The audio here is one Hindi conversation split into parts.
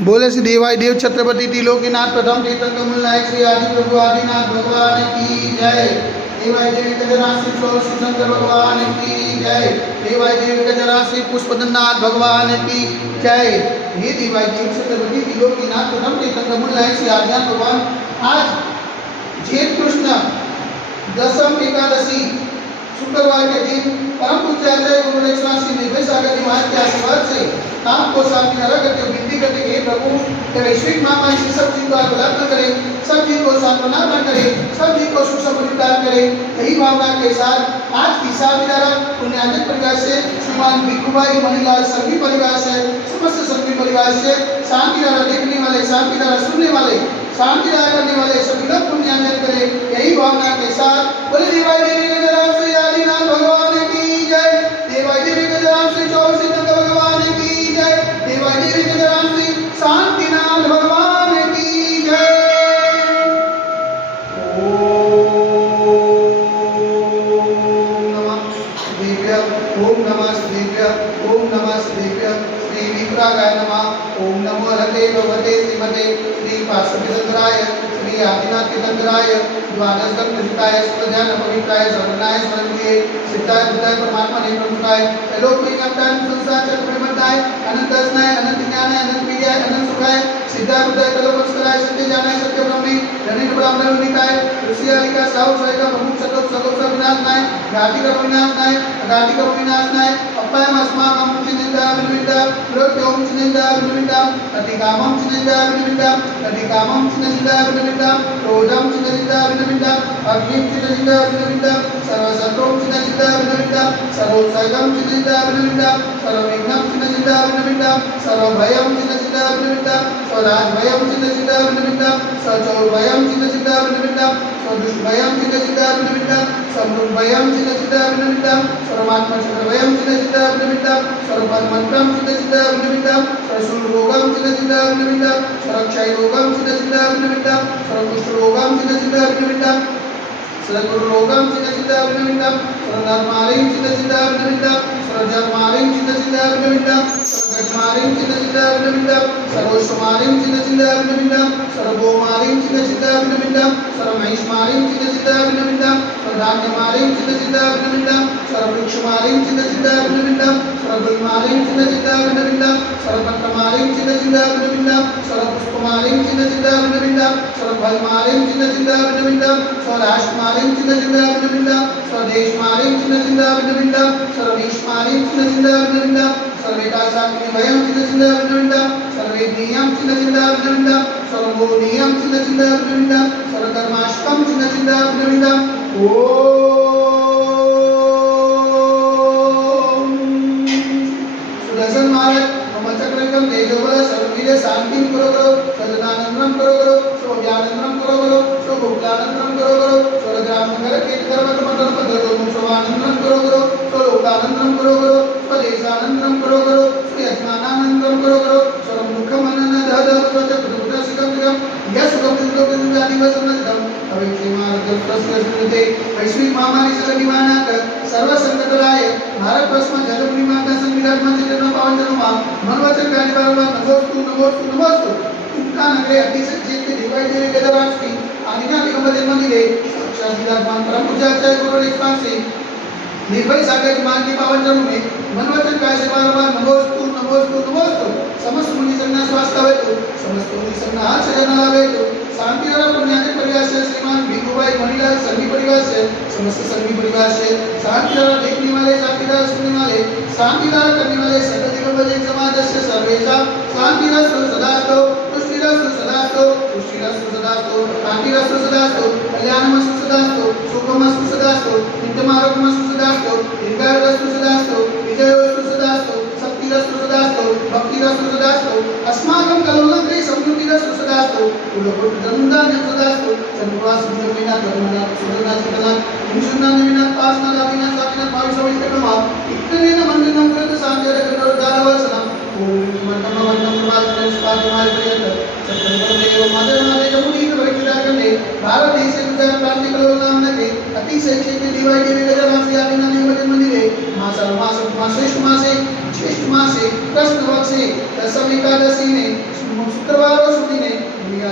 बोले श्री देवाय देव छत्रपति त्रिलोकीनाथ प्रथम तीर्थंकर कमल नायक श्री आदि प्रभु आदिनाथ भगवान की जय। देवाय देव गजराज श्री शंकर भगवान की जय। देवाय देव गजराज श्री पुष्पनाथ भगवान की जय। हे देवाय देव छत्रपति त्रिलोकीनाथ प्रथम तीर्थंकर कमल नायक श्री आदिनाथ भगवान, आज जेठ कृष्ण दसम एकादशी शुक्रवार के दिन परम पूज्य आचार्य गुरु श्री निर्भय सागर जी महाराज के आशीर्वाद से काम को शांति न करते हुए विनती करते कि प्रभु वैश्विक महामारी से सब जीव का बलात् न करे, सब जीव को सांत्वना न करे, सब जीव को सुख समृद्धि प्रदान करे। यही भावना के साथ आज दिशा विदारा पुण्याजक परिवार से श्रीमान भिखुभाई मणिलाल संघी परिवार से समस्त संघी परिवार से शांति धारा देखने वाले, शांति धारा सुनने वाले, शांति धारा करने वाले सभी लोग पुण्याजन करे। यही भावना के साथ बोले देवाय देवी गजराज श्री आदिनाथ भगवान की जय। देवाय देवी गजराज श्री चौबीस तीर्थंकर भगवान की जय। देवाय देवी गजराज श्री शांतिनाथ भगवान की जय। ओम नमः देव्य, ओम नमः देव्य। श्री विक्रागाय नमः। ओम नमो हरते भगवते श्रीमते श्री पार्श्वतीर्थंकराय श्री आदिनाथ तीर्थंकराय द्वादश दंतहिताय सुध्यान पवित्राय शरणाय शरणिये सिद्धाय बुद्धाय परमात्मा ने प्रमुखाय लोक में अवतार संसार चक्र परिमताय अनंत अस्नाय अनंत ज्ञानाय अनंत विद्याय अनंत सुखाय सिद्धाय बुद्धाय कलोपस्कराय सत्य ज्ञानाय सत्य ब्रह्मे धनिक ब्राह्मण विनिकाय ऋषियालिका साहु सहायका प्रमुख सतोप सतोप विनाशनाय घाटी का विनाशनाय घाटी का विनाशनाय अपायम अस्माकं चिन्ता विनिविदा लोक्योम चिन्ता विनिविदा अतिकामं चिन्ता विनिविदा अतिकामं चिन्ता विनिविदा क्रोधं चिन्ता विनिविदा अग्निं चिन्ता विनिविदा सर्वशत्रुं चिन्ता विनिविदा सर्वोत्सर्गं चिन्ता विनिविदा सर्वविघ्नं चिन्ता विनिविदा सर्वभयं चिन्ता विनिविदा स्वराजभयं चिन्ता विनिविदा सचोरभयं चिन्ता विनिविदा स्वदुष्टभयं चिन्ता विनिविदा समृद्धभयं चिन्ता विनिविदा सर्वात्मचक्रभयं चिन्ता विनिविदा सर्वपरमन्त्रं चिन्ता विनिविदा सर्वशूलरोगं चिन्ता विनिविदा सर्वक्षयरोगं चिन्ता विनिविदा सर्वकुष्ठरोगं चिन्ता विनिविदा सर्वरोगं चिन्ता विनिविदा सर्वधर्मारिं चिन्ता विनिविदा सर्वजन्मारिं चिन्ता विनिविदा सर्वघटमारिं चिन्ता विनिविदा सर्वोषमारिं चिन्ता विनिविदा सर्वगोमारिं चिन्ता विनिविदा सर्वमहिषमारिं चिन्ता विनिविदा सर्वधान्यमारिं चिन्ता विनिविदा सर्ववृक्षमारिं चिन्ता विनिविदा सर्वगुलमारिं चिन्ता विनिविदा सर्वपत्रमारिं चिन्ता विनिविदा सर्वपुष्पमारिं चिन्ता विनिविदा सर्वफलमारिं चिन्ता विनिविदा स्वराष्ट्रमारिं चिन्ता विनिविदा स्वदेशमारिं चिन्ता विनिविदा सर्वविश्वमारिं चिन्ता विनिविदा सर्वेकाशाग्निभयं चिन्ता विनिविदा सर्वेज्ञेयं चिन्ता विनिविदा सर्वबोधीयं चिन्ता विनिविदा सर्वकर्माष्टकं चिन्ता विनिविदा। ओम सुदर्शन महाराज ब्रह्मचक्रं तेजोबल सर्ववीर्य शांतिं करो सदनानंदं करो शोभ्यानंदं करो शोभुक्लानंदं करो स्वर्ग्रामनगर कीर्तनवत मंडल पदरो शोभानंदं करो स्वलोकानंदं करो स्वदेशानंदं करो श्रीयजमानानंदं करो सर्वमुखमनन दहद स्वचक्रदुग्धसिकं यशुकं दुर्गोपदिव्यादिवसनदं अविक्षेमार्गस्वस्य वैश्विक महामारी से निवारणाक सर्व संकटराय भारतवर्ष में जलमुनि माता संविधान में चित्र पावन जन्मा मनवचन गाली बारंबार नमोस्तु नमोस्तु नमोस्तु उनका नगरे अतिशय जीत के दिवाई देवी गजराज की आदिना दिगंबर जन्म दिले साक्षात विराजमान परम पूज्य आचार्य गुरु से निर्भय सागर मान की पावन जन्म में मनवचन का से बारंबार नमोस्तु नमोस्तु नमोस्तु समस्त मुनि संज्ञा स्वास्थ्य हेतु समस्त मुनि संज्ञा हाथ सजना लाभे तो शांति और पुण्याजन परिवार से श्रीमान भिखुभाई मणिलाल संघी परिवार से समस्त संघी परिवार से शांति और देखने वाले, शांति और सुनने वाले, शांति और करने वाले सकल दिगंबर समाज से सर्वेशा शांति रस्तु सदास्तु पुष्टि रस्तु सदास्तु पुष्टि रस्तु सदास्तु शांति रस्तु सदास्तु कल्याणमस्तु सदास्तु सुखमस्तु सदास्तु नित्यमारोग्यमस्तु सदास्तु दीर्घायुरस्तु सदास्तु विजयोस्तु सदास्तु शक्तिरस्तु सदास्तु भक्तिरस्तु सदास्तु अस्माकं कलोलग्रे समृद्धिरस्तु सदास्तु कुलपुत्रनंदन सदास्तु चंद्रवास विजयना कर्मना सुरना सकला इंशुना निविना पासना लाविना साकिना भाविसविष्ट नमा इतने न मंदिरम कृत सांजर करो दारवसनम ओम मंतम मंतम प्रभात स्पादमाय पर्यंत चक्रवर्तीदेव मादर मादे मुनि प्रवृत्तिदा करने भारत देश के गुजरात प्रांत कलोल नाम नगरे अतिशय क्षेत्र दिवाई देवी गजराज श्री आदिनाथ देव मंदिरे मासे श्रेष्ठ मासे कृष्ण पक्ष दशम एकादशी में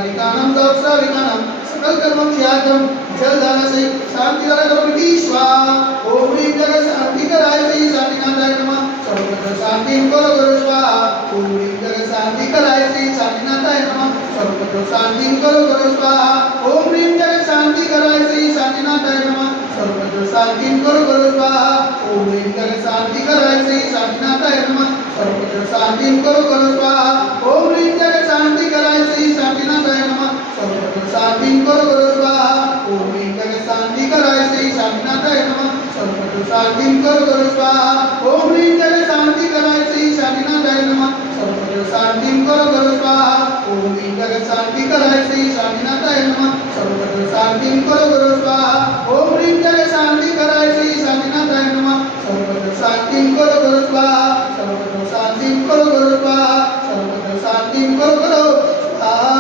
सवितानां सहस्रावितानां सकल कर्म क्षयार्थम जलदान से शांति दान करो स्वाहा। ओम ह्रीं जगत शांति कराय से शांतिनाथाय नमः सर्वत्र शांति करो करो स्वाहा। ओम ह्रीं जगत शांति कराय से शांतिनाथाय नमः सर्वत्र शांति करो करो स्वाहा। ओम ह्रीं जगत शांति कराय से शांतिनाथाय नमः सर्वत्र शांति करो करो स्वाहा। ओम ह्रीं जगत शांति कराय से शांतिनाथाय नमः सर्वत्र शांति करो करो स्वाहा। ओम ह्रीं जगत शांति कराय से शांतिनाथाय नमः सर्वत्र शांति करो करो स्वाहा। ओम ह्रीं जगत शांति कराय से शांतिनाथाय नमः सर्वत्र शांति करो करो स्वाहा। ओम ह्रीं जगत शांति कराय से शांतिनाथाय नमः सर्वत्र शांति करो करो स्वाहा। ओम ह्रीं जगत शांति कराय से शांतिनाथाय नमः सर्वत्र शांति करो करो स्वाहा। ओम ह्रीं जगत शांति कराय से शांतिनाथाय नमः सर्वत्र शांति करो करो स्वाहा। सर्वत्र शांति करो करो स्वाहा। सर्वत्र शांति करो करो स्वाहा।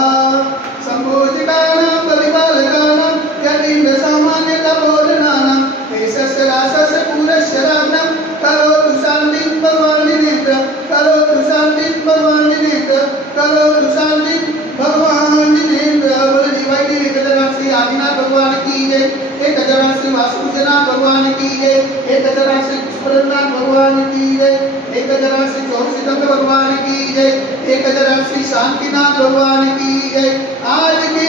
संभोजितानां परिपालकानां यतीन्द्र सामान्य तपोधनानां देशस्य रासस्य पूरस्य रामनं करोतु शान्तिं भगवान् निनेत्र करोतु शान्तिं भगवान् निनेत्र करोतु शान्तिं भगवान् निनेत्र। बोले जीवाई देवी गजराज श्री आदिनाथ भगवान की जय। एक गजराज श्री वासुदेवनाथ भगवान की जय। एक गजराज श्री पुष्परनाथ भगवान की जय। एक गजराज श्री चौरसिद्धंग भगवान की जय। एक गजराज श्री शांतिनाथ भगवान की जय। आज के